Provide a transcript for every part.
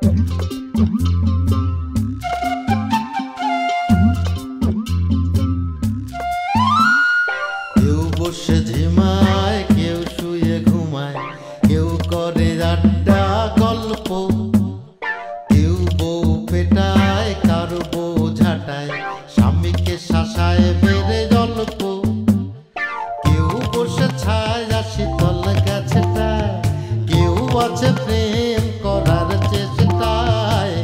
কেউ বসে ঝিমায়, কেউ শুয়ে ঘুমায়, কেউ করে আড্ডা গল্প, কেউ বউ পেটায়, কারো বউ ঝাঁটায়, স্বামীকে শাসায় বেড়ে জল্প, কেউ বসে ছায় শীতল গাছটায়, কেউ আছে প্রেম করার চেষ্টায়,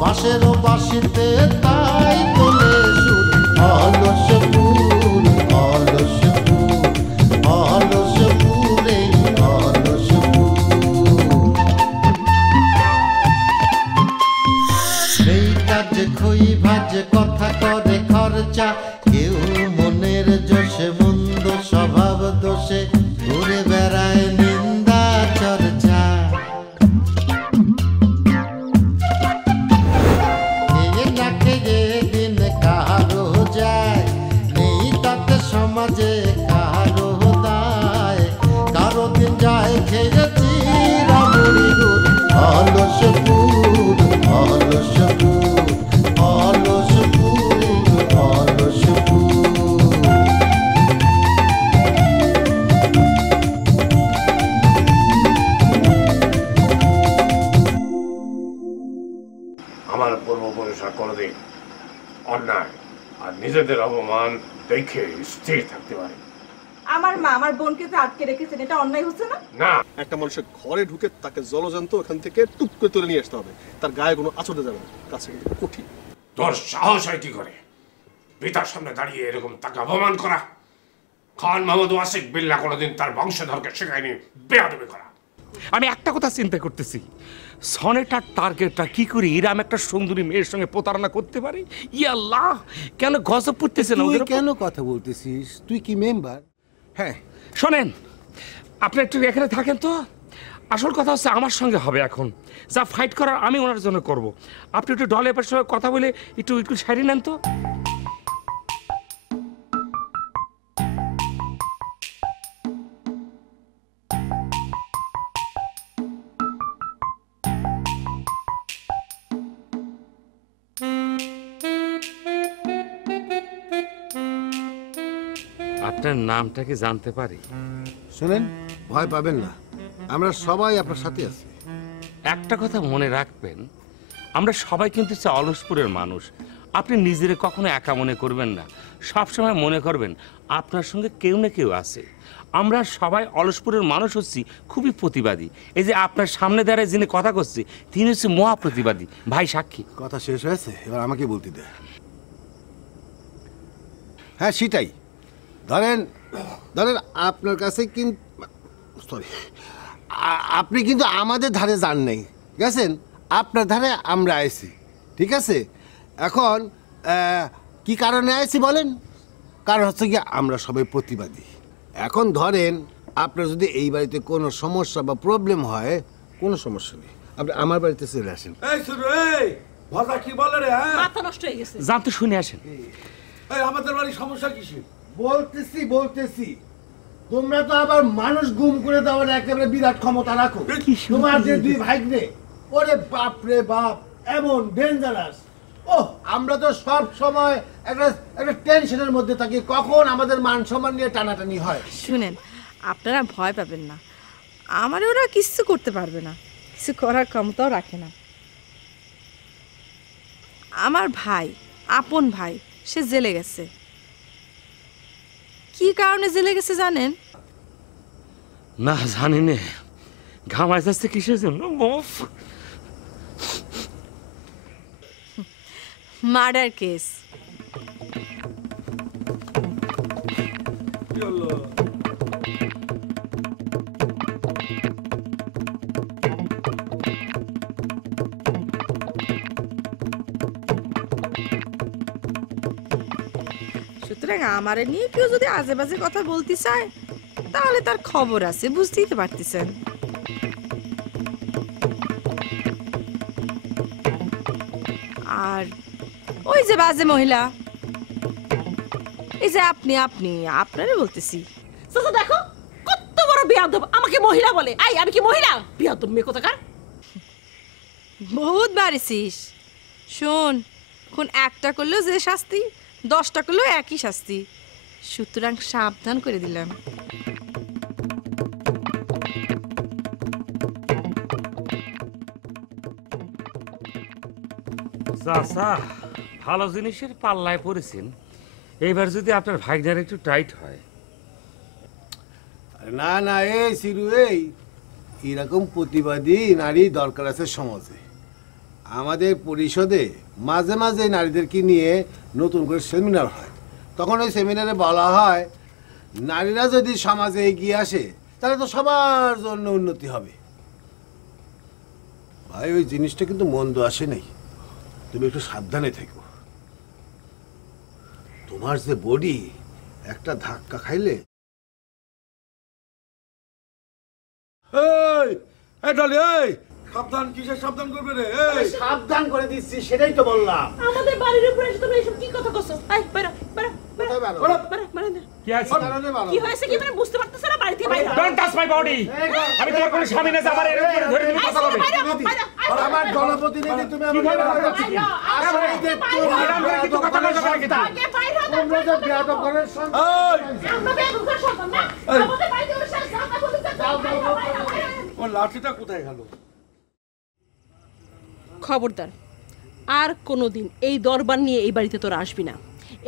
বাঁশেরও বাঁশিতে তাই তোলে সুর, অলস ফুল অলস ফুল অলস ফুল এই অলস ফুল। সেই কাজে খই ভাজে কথা করে খরচা, কেউ মনের জোশে মন্দ স্বভাব দোষে ঘুরে বেড়ায় নিন্দা চর্চা, খেয়ে না খেয়ে দিন কারো যায়, নেই তাতে সমাজে কারো দায়, কারো দিন যায় খেয়েছি রাবড়ি গুড়, অলস ফুল অলস ফুল অলস ফুল অলস ফুল। আমার পূর্বপুরুষরা কোনোদিন অন্যায় আর নিজেদের অপমান দেখে স্থির থাকতে পারে। আমার মা আমার বোনকে যে আটকে রেখেছেন, এটা অন্যায় হচ্ছে না? না, একটা মানুষের ঘরে ঢুকে তাকে জলজন্ত ওখান থেকে টুপ করে তুলে নিয়ে আসতে হবে, তার গায়ে কোনো আঁচড়ে যাবে না, কাছে কিন্তু কঠিন। তোর সাহস হয় কি করে পিতার সামনে দাঁড়িয়ে এরকম তাকে অপমান করা? খান মোহাম্মদ ওয়াসিক বিল্লাহ কোনোদিন তার বংশধরকে শেখায়নি বেয়াদবি করা। আমি একটা কথা চিন্তা করতেছি, সনেটার টার্গেটটা কি করে এরম একটা সুন্দরী মেয়ের সঙ্গে প্রতারণা করতে পারে? ইয়াল্লাহ, কেন গজব পড়তেছে না? তুই কেন কথা বলতেছিস? তুই কি মেম্বার? হ্যাঁ শোনেন, আপনি একটু এখানে থাকেন তো। আসল কথা হচ্ছে আমার সঙ্গে হবে এখন, যা ফাইট করার আমি ওনার জন্য করব। আপনি একটু ডলের সঙ্গে কথা বলে একটু একটু সারিয়ে নেন তো। আপনার নামটা কি জানতে পারি? শোনেন, ভয় পাবেন না, আমরা সবাই আপনার সাথে আছি। একটা কথা মনে রাখবেন, আমরা সবাই কিন্তু অলসপুরের মানুষ। আপনি নিজেরে কখনো একা মনে করবেন না, সবসময় মনে করবেন আপনার সঙ্গে কেউ না কেউ আছে। আমরা সবাই অলসপুরের মানুষ হচ্ছি খুবই প্রতিবাদী। এই যে আপনার সামনে দাঁড়ায় যিনি কথা করছি, তিনি হচ্ছে মহা প্রতিবাদী। ভাই সাক্ষী। কথা শেষ হয়েছে, এবার আমাকে বলতে দে। হ্যাঁ সেটাই, ধরেন ধরেন আপনার কাছে কিন্তু সরি, আপনি কিন্তু আমাদের ধারে যান নাই, ঠিক আছে? আপনার ধারে আমরা আইছি, ঠিক আছে? এখন কি কারণে আইছি বলেন? কারণ হচ্ছে কি আমরা সবাই প্রতিবাদী। এখন ধরেন আপনার যদি এই বাড়িতে কোনো সমস্যা বা প্রবলেম হয়, কোনো সমস্যা নেই, আপনি আমার বাড়িতে চলে আসেন। এই শুরু, এই ভাষা কি বলে রে? হ্যাঁ, মাথা নষ্ট হয়ে গেছে। জানতে শুনে আসেন। এই আমাদের বাড়ির সমস্যা কিসের? বলতেছি তোমরা তো আবার মানুষ গুম করে দেওয়ার একেবারে বিরাট ক্ষমতা রাখো। তোমার যে দুই ভাইগনে, ওরে বাপ রে বাপ, এমন ডেঞ্জারাস। ওহ, আমরা তো সব সময় একটা একটা টেনশনের মধ্যে থাকি, কখন আমাদের মান সম্মান নিয়ে টানাটানি হয়। শুনেন, আপনারা ভয় পাবেন না, আমার ওরা কিছু করতে পারবে না, কিছু করার ক্ষমতাও রাখে না। আমার ভাই, আপন ভাই, সে জেলে গেছে। কি কারণে জেলে গেছে জানেন? না জানি না, ঘামায় যাচ্ছে কিসের জন্য? Murder case. সুতরাং আমারে নিয়ে কেউ যদি আজে বাজে কথা বলতে চায়, তাহলে তার খবর আছে, বুঝতেই তো পারতেছেন। আর ওই যে বাজে মহিলা, এই যে আপনি আপনারে বলতেছি। চাচা দেখো কত বড় বেয়াদব, আমাকে মহিলা বলে। আই আমি কি মহিলা? বেয়াদব মেয়ে কোথাকার। বহুত বাড়িছিস। শোন, খুন একটা করলেও যে শাস্তি, 10টা করলেও একই শাস্তি, সুতরাং সাবধান করে দিলাম। চাচা, ভালো জিনিসের পাল্লায় পড়েছেন। এইবার যদি আপনার ভাইজার একটু টাইট হয়। না না, এই সিরু, এরকম প্রতিবাদী নারী দরকার আছে সমাজে। আমাদের পরিষদে মাঝে মাঝে নারীদেরকে নিয়ে নতুন করে সেমিনার হয়। তখন ওই সেমিনারে বলা হয় নারীরা যদি সমাজে এগিয়ে আসে তাহলে তো সবার জন্য উন্নতি হবে। ভাই, ওই জিনিসটা কিন্তু মন্দ আসে নাই, তুমি একটু সাবধানে থেকো। তোমার যে বডি, একটা ধাক্কা খাইলে। এই ডলি, সাবধান, কিসের সাবধান করবে রে? সাবধান করে দিচ্ছি, সেটাই তো বললাম। আমাদের বাড়ির উপরে এসে তোমরা এসব কি কথা কইছো? এই বেরো বেরো বেরো কোথায় বেরো? বেরো বেরো। কি আছে? কি হয়েছে কি মানে বুঝতে পারতেছ না? বাড়ি থেকে বাইরে হও। Don't touch my body. আমি তোমার কোনো স্বামী না, আমার এর উপরে ধরে তুমি কথা বলবে। আমার জনপ্রতিনিধি, তুমি কি বলবো কথা কি? আসলে যে এরকম করে কিন্তু কথা বলতে পারে কিন্তু। আগে বাইরে হও। তোমরা যে বেয়াদব ঘরের সন্তান। আমরা বেয়াদব ঘর সন্তান না। আমাদের বাড়িতে ওর সাথে কথা বলতে চাও। ওর লাঠিটা কোথায় গেল? খবরদার, আর কোনোদিন এই দরবার নিয়ে এই বাড়িতে তোরা আসবি না।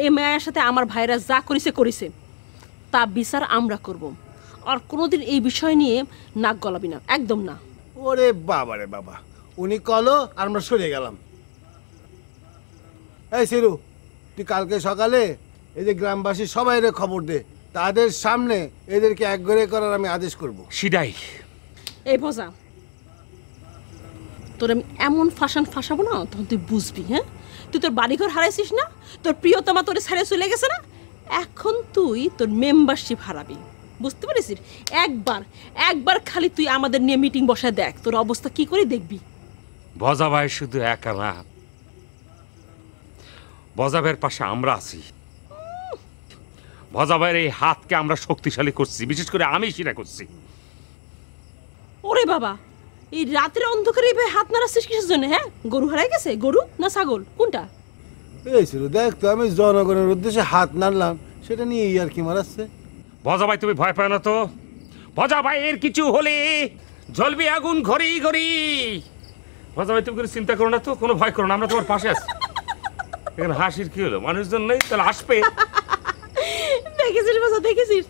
এই মায়ের সাথে আমার ভাইরা যা করেছে তা বিচার আমরা করব। আর কোনোদিন এই বিষয় নিয়ে নাক গলাবি না, একদম না। ওরে বাবা রে বাবা, উনি কলো আর আমরা সরে গেলাম। এই সিরু, তুই কালকে সকালে এই যে গ্রামবাসী সবাই খবর দে, তাদের সামনে এদেরকে একঘরে করার আমি আদেশ করব। সিডাই এই ভজা, তোর আমি এমন ফাঁসাবো না, তখন তুই বুঝবি। হ্যাঁ, তুই তোর বাড়িঘর হারাইছিস না, তোর প্রিয়তমা তোর ছেড়ে চলে গেছে না, এখন তুই তোর মেম্বারশিপ হারাবি, বুঝতে পারিস? একবার খালি তুই আমাদের নিয়ে মিটিং বসায় দেখ, তোর অবস্থা কি করে দেখবি। ভজা ভাই শুধু একা না, ভজা ভাইয়ের পাশে আমরা আছি। ভজা ভাইয়ের এই হাতকে আমরা শক্তিশালী করছি, বিশেষ করে আমি সেটা করছি। ওরে বাবা, এই রাতের অন্ধকারে এই ভাই হাত নাড়াচ্ছিস কিসের জন্য? হ্যাঁ, গরু হারাই গেছে? গরু না ছাগল, কোনটা? এই সিরু, দেখ তো, আমি জনগণের উদ্দেশ্যে হাত নাড়লাম, সেটা নিয়ে আর কি মারাচ্ছে। ভজা ভাই, তুমি ভয় পাও না তো? ভজা ভাই এর কিছু হলে জ্বলবে আগুন ঘরি ঘরি। ভজা ভাই, তুমি কোনো চিন্তা করো না তো, কোনো ভয় করো না, আমরা তোমার পাশে আছি। এখানে হাসির কি হলো? মানুষজন নেই, তাহলে আসবে। দেখেছিস বাবা, দেখেছিস?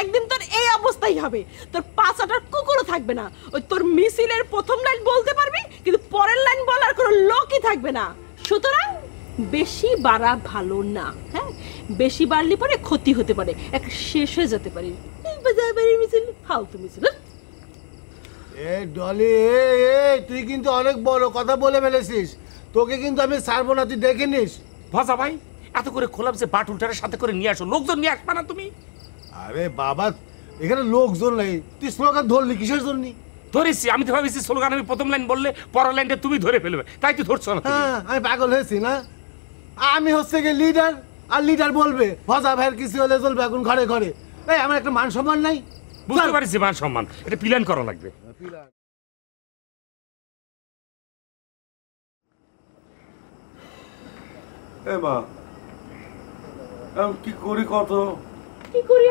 একদিন তোর এই অবস্থাই হবে, তোর পাঁচাটার কুকুরও থাকবে না। ওই তোর মিছিলের প্রথম লাইন বলতে পারবি, কিন্তু পরের লাইন বলার কোনো লোকই থাকবে না। সুতরাং বেশি বাড়া ভালো না। হ্যাঁ, বেশি বাড়লে পরে ক্ষতি হতে পারে, একটা শেষ হয়ে যেতে পারে। মিছিল ফালতু মিছিল। এ ডলি, তুই কিন্তু অনেক বড় কথা বলে ফেলেছিস, তোকে কিন্তু আমি ছাড়বো না, তুই দেখে নিস। ভজা ভাই, এত করে খোলাম যে বাটুলটার সাথে করে নিয়ে আসো, লোকজন নিয়ে আসবে না তুমি? আরে বাবা, এখানে লোকজন নেই, তুই স্লোগান ধরলি কিসের জন্য? ধরেছি, আমি তো ভাবিছি স্লোগান আমি প্রথম লাইন বললে পরের লাইনটা তুমি ধরে ফেলবে, তাই তো ধরছো না। হ্যাঁ, আমি পাগল হয়েছি না? আমি হচ্ছে গিয়ে লিডার, আর লিডার বলবে ভজা ভাইয়ের কিছু হলে চলবে এখন ঘরে ঘরে। এই, আমার একটা মান সম্মান নাই? বুঝতে পারছি, মান সম্মান এটা প্ল্যান করা লাগবে। এ মা, আমি কি করি কত? কি করি?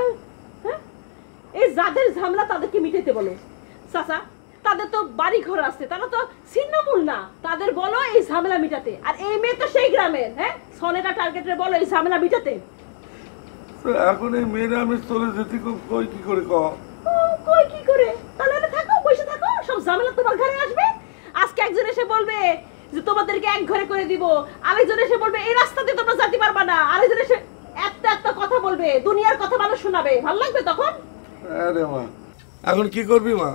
হ্যাঁ, এই যাদের ঝামেলা তাদেরকে মিটাইতে বলো। চাচা, তাদের তো বাড়ি ঘর আছে, তারা তো ছিন্নমূল না, তাদের বলো এই ঝামেলা মিটাতে। আর এই মেয়ে তো সেই গ্রামের। হ্যাঁ, সনেটা টার্গেটে বলো এই ঝামেলা মিটাতে। এখন এই মেয়েরা আমি চলে যেতে কই কি করে কই কি করে? তাহলে থাকো, বসে থাকো, সব ঝামেলা তোমার ঘরে আসবে। আজকে একজন এসে বলবে যে তোমাদেরকে এক ঘরে করে দিব, আরেকজন এসে বলবে এই রাস্তাতে তোমরা যেতে পারবা না, আরেকজন এসে একটা কথা বলবে, দুনিয়ার কথা মানুষ শোনাবে, ভালো লাগবে তখন? আরে মা, এখন কি করবি মা?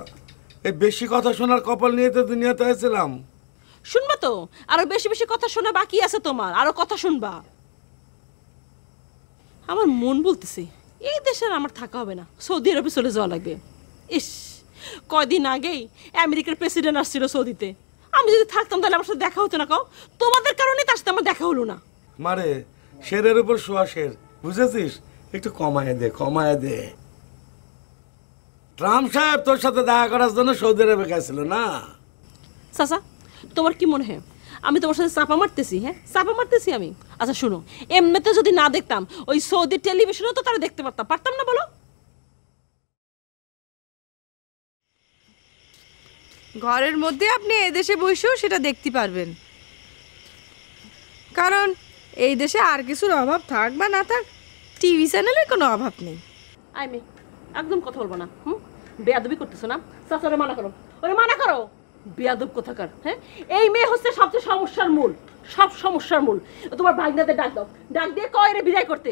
এই বেশি কথা শোনার কপাল নিয়ে তো দুনিয়াতে এসেছিলাম। শুনবা তো, আরো বেশি বেশি কথা শোনা বাকি আছে তোমার, আরো কথা শুনবা। আমার মন বলতেছে এই দেশে আমার থাকা হবে না, সৌদি আরবে চলে যাওয়া লাগবে। ইস, কয়দিন আগেই আমেরিকার প্রেসিডেন্ট আসছিল সৌদিতে, আমি যদি থাকতাম তাহলে আমার সাথে দেখা হতো না। তোমাদের কারণে তার সাথে আমার দেখা হলো না। মারে, শেরের উপর শোয়া শের, বুঝেছিস? একটু কমায় দে। ট্রাম্প সাহেব তোর সাথে দেখা করার জন্য সৌদি আরবে গেছিল না? চাচা, তোমার কি মনে হয় আমি তোমার সাথে চাপা মারতেছি? হ্যাঁ, চাপা মারতেছি আমি? আচ্ছা শুনো, এমনিতে যদি না দেখতাম ওই সৌদি টেলিভিশনেও তো তারা দেখতে পারতাম না বলো? ঘরের মধ্যে আপনি এদেশে বসেও সেটা দেখতে পারবেন, কারণ এই দেশে আর কিছুর অভাব থাক বা না থাক, টিভি চ্যানেলের কোনো অভাব নেই। আই মে একদম কথা বলবো না। বেয়াদবি করতেছো না? চাচারে মানা করো, ওরে মানা করো। বেয়াদব কোথাকার। হ্যাঁ, এই মেয়ে হচ্ছে সবচেয়ে সমস্যার মূল, সব সমস্যার মূল। তোমার ভাগনাদের ডাক দাও, ডাক দিয়ে কয়রে বিদায় করতে,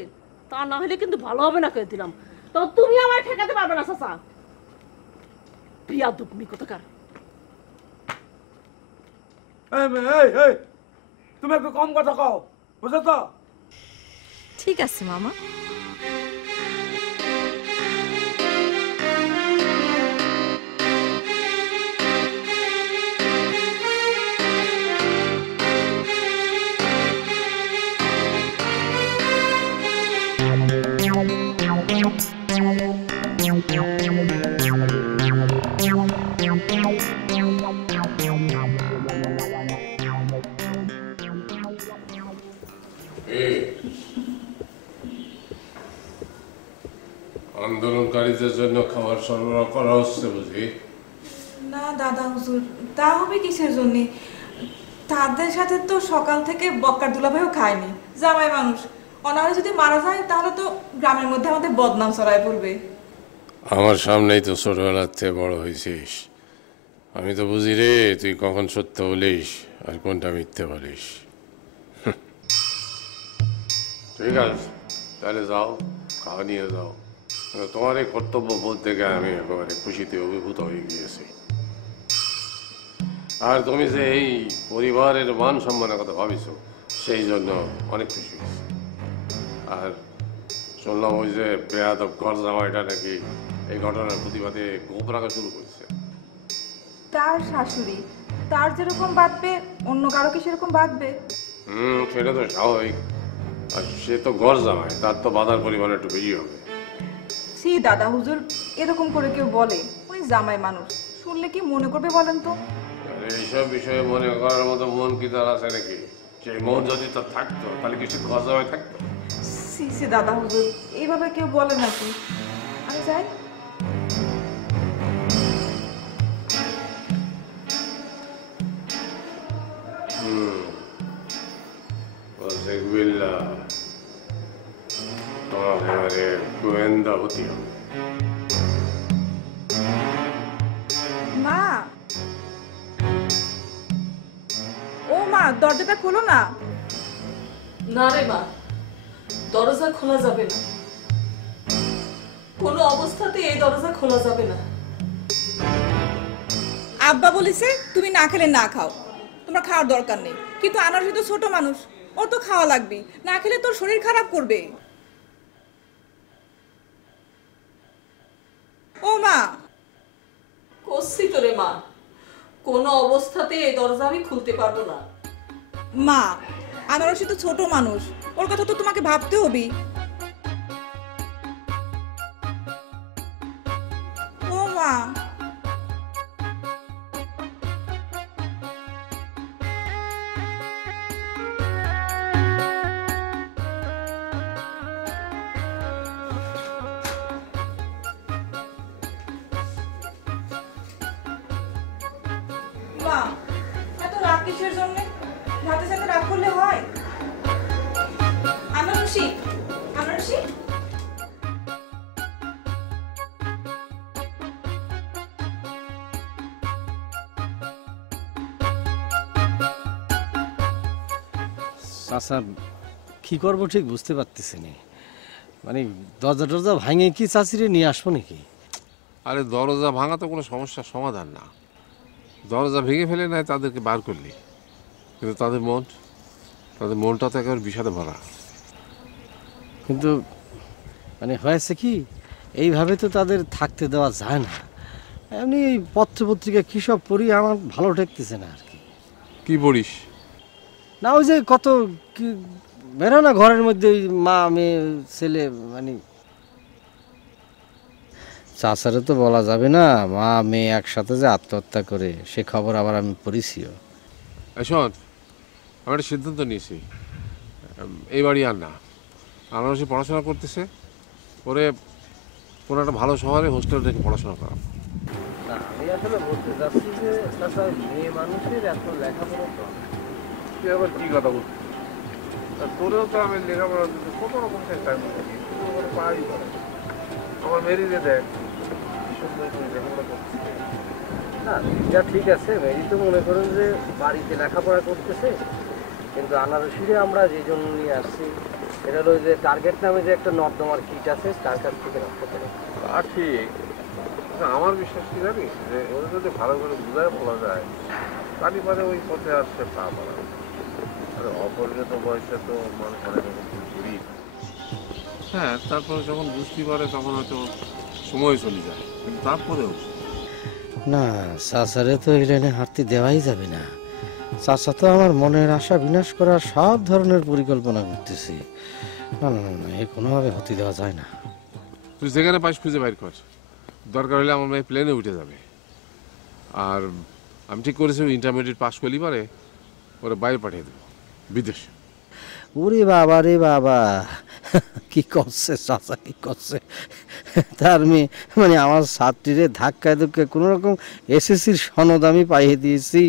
তা না হলে কিন্তু ভালো হবে না কয়ে দিলাম। তো তুমি আমার ঠেকাতে পারবে না চাচা। বেয়াদব মেয়ে কোথাকার। তুমি একটু কম কথা কও, বুঝছো তো? ঠিক আছে মামা। আন্দোলনকারীদের জন্য খাবার সরবরাহ করা হচ্ছে বুঝি? না দাদা হুজুর, তা হবে কিসের জন্য? তাদের সাথে তো সকাল থেকে বক্কার দুলাভাইও খায়নি, জামাই মানুষ। অনারে যদি মারা যায় তাহলে তো গ্রামের মধ্যে আমাদের বদনাম ছড়ায় পড়বে। আমার সামনেই তো ছোটবেলার থেকে বড় হয়েছিস, আমি তো বুঝি রে তুই কখন সত্য বলিস আর কোনটা মিথ্যে বলিস। ঠিক আছে, তাহলে যাও, খাওয়া নিয়ে যাও। তোমার এই কর্তব্য বলতে গিয়ে আমি একেবারে খুশিতে অভিভূত হয়ে গিয়েছি। আর তুমি যে এই পরিবারের মান সম্মানের কথা ভাবিস সেই জন্য অনেক খুশি হয়েছি। আর শুনলাম ওই যে বেয়াদব ঘর জামাইটা নাকি এই ঘটনার প্রতিবাদে গোপ রাখা শুরু করেছে। তার শাশুড়ি, তার যেরকম বাঁধবে অন্য কারো কি সেরকম বাঁধবে? সেটা তো স্বাভাবিক। আর সে তো ঘর জামাই, তার তো বাধার পরিমাণ একটু বেশি হবে। সি দাদা হুজুর, এরকম করে কেউ বলে? উনি জামাই মানুষ, শুনলে কি মনে করবে বলেন তো? এইসব বিষয়ে মনে করার মতো মন কি তার আছে নাকি? সেই মন যদি তার থাকতো তাহলে কি সে ঘর জামাই থাকতো? সি সি দাদা হুজুর, এইভাবে কেউ বলে নাকি? আমি যাই। তোমাকে গোয়েন্দা হতে হবে। মা, ও মা, দরজাটা খোলো না। না রে মা, দরজা খোলা যাবে না, কোনো অবস্থাতে এই দরজা খোলা যাবে না। আব্বা বলেছে তুমি না খেলে না খাও, তোমার খাওয়ার দরকার নেই। কিন্তু আনারসি তো ছোট মানুষ, ওর তো খাওয়া লাগবে, না খেলে তোর শরীর খারাপ করবে। ও মা, করছি তো রে মা, কোনো অবস্থাতে এই দরজা আমি খুলতে পারবো না। মা, আনারসি তো ছোট মানুষ, ওর কথা তো তোমাকে ভাবতে হবে। ও মা, মা, এত রাগ কিসের জন্য? ভাতের সাথে রাগ করলে হয়? আনারসি, আনারসি। চাচা, কি করবো ঠিক বুঝতে পারতেছি না। মানে দরজা টরজা ভাঙে কি চাচিরে নিয়ে আসবো নাকি? আরে দরজা ভাঙা তো কোনো সমস্যার সমাধান না। দরজা ভেঙে ফেলে নেয় তাদেরকে বার করলি, কিন্তু তাদের মনটা তো একেবারে বিষাদে ভরা। কিন্তু মানে হয়েছে কি, এইভাবে তো তাদের থাকতে দেওয়া যায় না। এমনি এই পত্রপত্রিকা কী সব পড়ি, আমার ভালো ঠেকতেছে না আর কি। কি পড়িস? না ওই যে কত কি বেরো না ঘরের মধ্যে, ওই মা মেয়ে ছেলে, মানে চাচারে তো বলা যাবে না, মা মেয়ে একসাথে যে আত্মহত্যা করে সে খবর আবার আমি পড়িছিও। শোন, আমি একটা সিদ্ধান্ত নিয়েছি, এই বাড়ি আর না। আমার সে পড়াশোনা করতেছে, পরে কোনো একটা ভালো শহরে হোস্টেল থেকে পড়াশোনা করা। না, আমি আসলে বলতে চাচ্ছি যে চাচা, মেয়ে মানুষের এত লেখাপড়া তো তুই আবার কী কথা বলছিস? তোরেও তো আমি লেখাপড়া কত রকম চেষ্টা করছি, পারি করে আমার মেরিজে দেখ সুন্দর করে লেখাপড়া করছি। না, এটা ঠিক আছে। মেরি তো মনে করেন যে বাড়িতে লেখাপড়া করতেছে, কিন্তু আনারসিরে আমরা যে জন্য নিয়ে আসছি এটা হলো যে টার্গেট নামে যে একটা নর্দমার কিট আছে, তার কাছ থেকে রক্ষা করে। তা ঠিক, আমার বিশ্বাস কি জানিস, যে ওদের যদি ভালো করে বুঝায় বলা যায়, তারই পরে ওই পথে আসছে পা পড়া। আর অপরিণত বয়সে তো মানুষ অনেক রকম ঘুরি। হ্যাঁ, তারপরে যখন বুঝতে পারে তখন হয়তো সময় চলে যায়, কিন্তু তারপরেও না, চাচারে তো এই লাইনে হাঁটতে দেওয়াই যাবে না। চাচা তো আমার মনের আশা বিনাশ করার সব ধরনের পরিকল্পনা করতেছে। না না না, এ কোনোভাবে হতে দেওয়া যায় না। তুই যেখানে পাস খুঁজে বাইর কর, দরকার হলে আমার মেয়ে প্লেনে উঠে যাবে। আর আমি ঠিক করেছি ইন্টারমিডিয়েট পাস করলি পারে ওরা বাইরে পাঠিয়ে দেবো, বিদেশে। ওরে বাবা রে বাবা, কি করছে চাচা, কি করছে! তার মেয়ে মানে আমার ছাত্রীরে ধাক্কায় ধুক্কায় কোনো রকম এসএসসির সনদ আমি পাইয়ে দিয়েছি,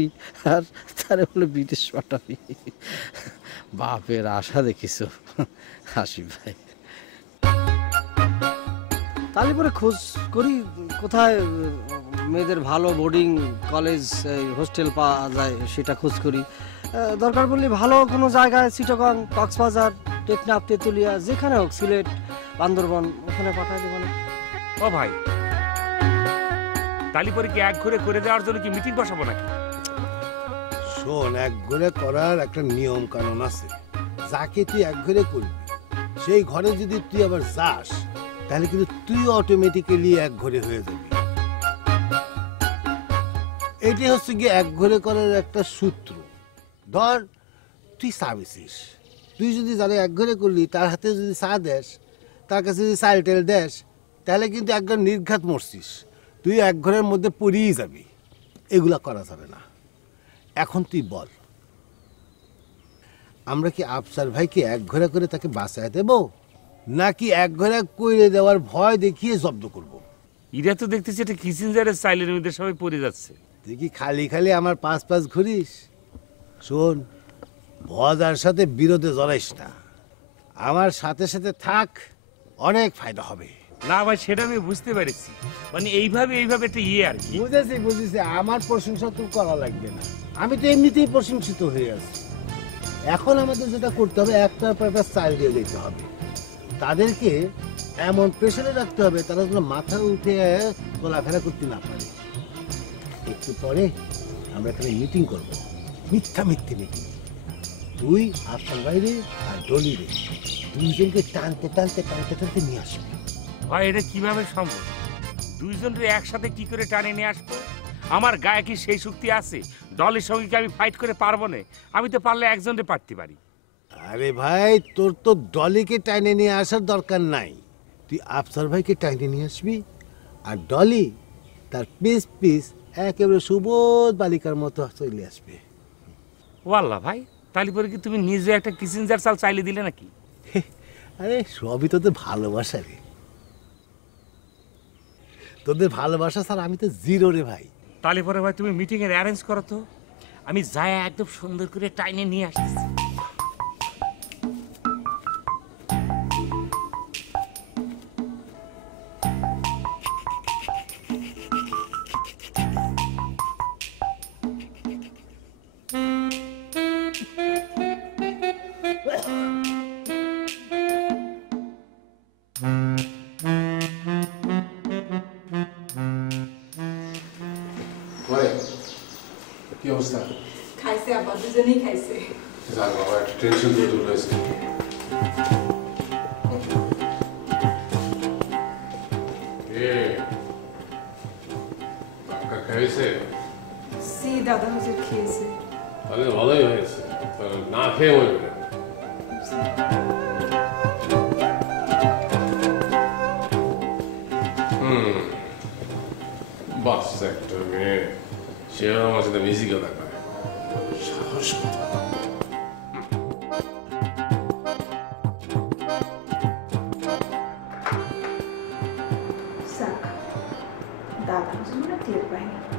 আর তারে বলে বিদেশ পাঠাবি। বাপের আশা দেখিস হাসি ভাই। তাহলে পরে খোঁজ করি কোথায় মেয়েদের ভালো বোর্ডিং কলেজ হোস্টেল পাওয়া যায়, সেটা খোঁজ করি। দরকার পড়লে ভালো কোনো জায়গায় চিটাগং, কক্সবাজার, টেকনাফ, তেঁতুলিয়া, যেখানে হোক, সিলেট, বান্দরবন, ওখানে পাঠাই দেবো না? ও ভাই, তালি পরে কি এক ঘুরে করে দেওয়ার জন্য কি মিটিং বসাবো নাকি? শোন, এক ঘরে করার একটা নিয়ম কানুন আছে। যাকে তুই এক ঘরে করবি, সেই ঘরে যদি তুই আবার যাস, তাহলে কিন্তু তুই অটোমেটিক্যালি এক ঘরে হয়ে যাবি। এটি হচ্ছে কি এক ঘরে করার একটা সূত্র। ধর তুই চা বেচিস, তুই যদি যারা এক ঘরে করলি তার হাতে যদি চা দেস, তার কাছে যদি চাল টেল দেস, তাহলে কিন্তু একদম নির্ঘাত মরছিস, তুই এক ঘরের মধ্যে পড়েই যাবি। এগুলা করা যাবে না। এখন তুই বল, আমরা কি আফসার ভাইকে এক ঘরে করে তাকে বাঁচায় দেব, নাকি এক ঘরে করে দেওয়ার ভয় দেখিয়ে জব্দ করব? এরা তো দেখতেছি এটা কিসিঞ্জারের স্টাইলের মধ্যে সবাই পড়ে যাচ্ছে। তুই কি খালি খালি আমার পাশ পাশ ঘুরিস? শোন, ভজার সাথে বিরোধে জড়াইস না, আমার সাথে সাথে থাক, অনেক ফায়দা হবে। না ভাই, সেটা আমি বুঝতে পেরেছি, মানে এইভাবে একটা আর কি। বুঝেছি, আমার প্রশংসা তো করা লাগবে না, আমি তো এমনিতেই প্রশংসিত হয়ে আছি। এখন আমাদের যেটা করতে হবে, একটার পর একটা স্টাইল দিয়ে দিতে হবে। তাদেরকে এমন প্রেশারে রাখতে হবে তারা যেন মাথা উঠে চলাফেরা করতে না পারে। একটু পরে আমরা এখানে মিটিং করব, মিথ্যা মিথ্যে মিটিং। তুই আফসার বাইরে আর ডলিরে দুইজনকে টানতে টানতে টানতে টানতে নিয়ে আসবি। ভাই, এটা কিভাবে সম্ভব? দুইজনের একসাথে কি করে টানে নিয়ে আসবো? আমার গায়ে কি সেই শক্তি আছে? দলের সঙ্গে কি আমি ফাইট করে পারবো না? আমি তো পারলে একজনকে পারতে পারি। আরে ভাই, তোর তো ডলিকে টাইনে নিয়ে আসার দরকার নাই, তুই আফসার ভাইকে টাইনে নিয়ে আসবি, আর ডলি তার পিস পিস একেবারে সুবোধ বালিকার মতো চলে আসবে। ওয়াল্লাহ ভাই, তাহলে পরে কি তুমি নিজে একটা কিসিঞ্জার চাল চাইলে দিলে নাকি? আরে সবই তোদের ভালোবাসা রে, তোদের ভালোবাসা স্যার, আমি তো জিরো রে ভাই। তাহলে পরে ভাই তুমি মিটিং এর অ্যারেঞ্জ করো তো, আমি যাই একদম সুন্দর করে টাইনে নিয়ে আসতেছি। কি অবস্থা? খাইছে আব্বা, দুজনেই খাইছে। যাক বাবা, একটা টেনশন তো দূর হয়েছে। খেয়েছে? সি দাদা হুজুর খেয়েছে। তাহলে ভালোই হয়েছে, না খেয়ে বলবে না। বাস একটা মেয়ে, সে আমার সাথে বেশি কথা করে, সাহস মানুষ কথা। দাদা টের পাইনি।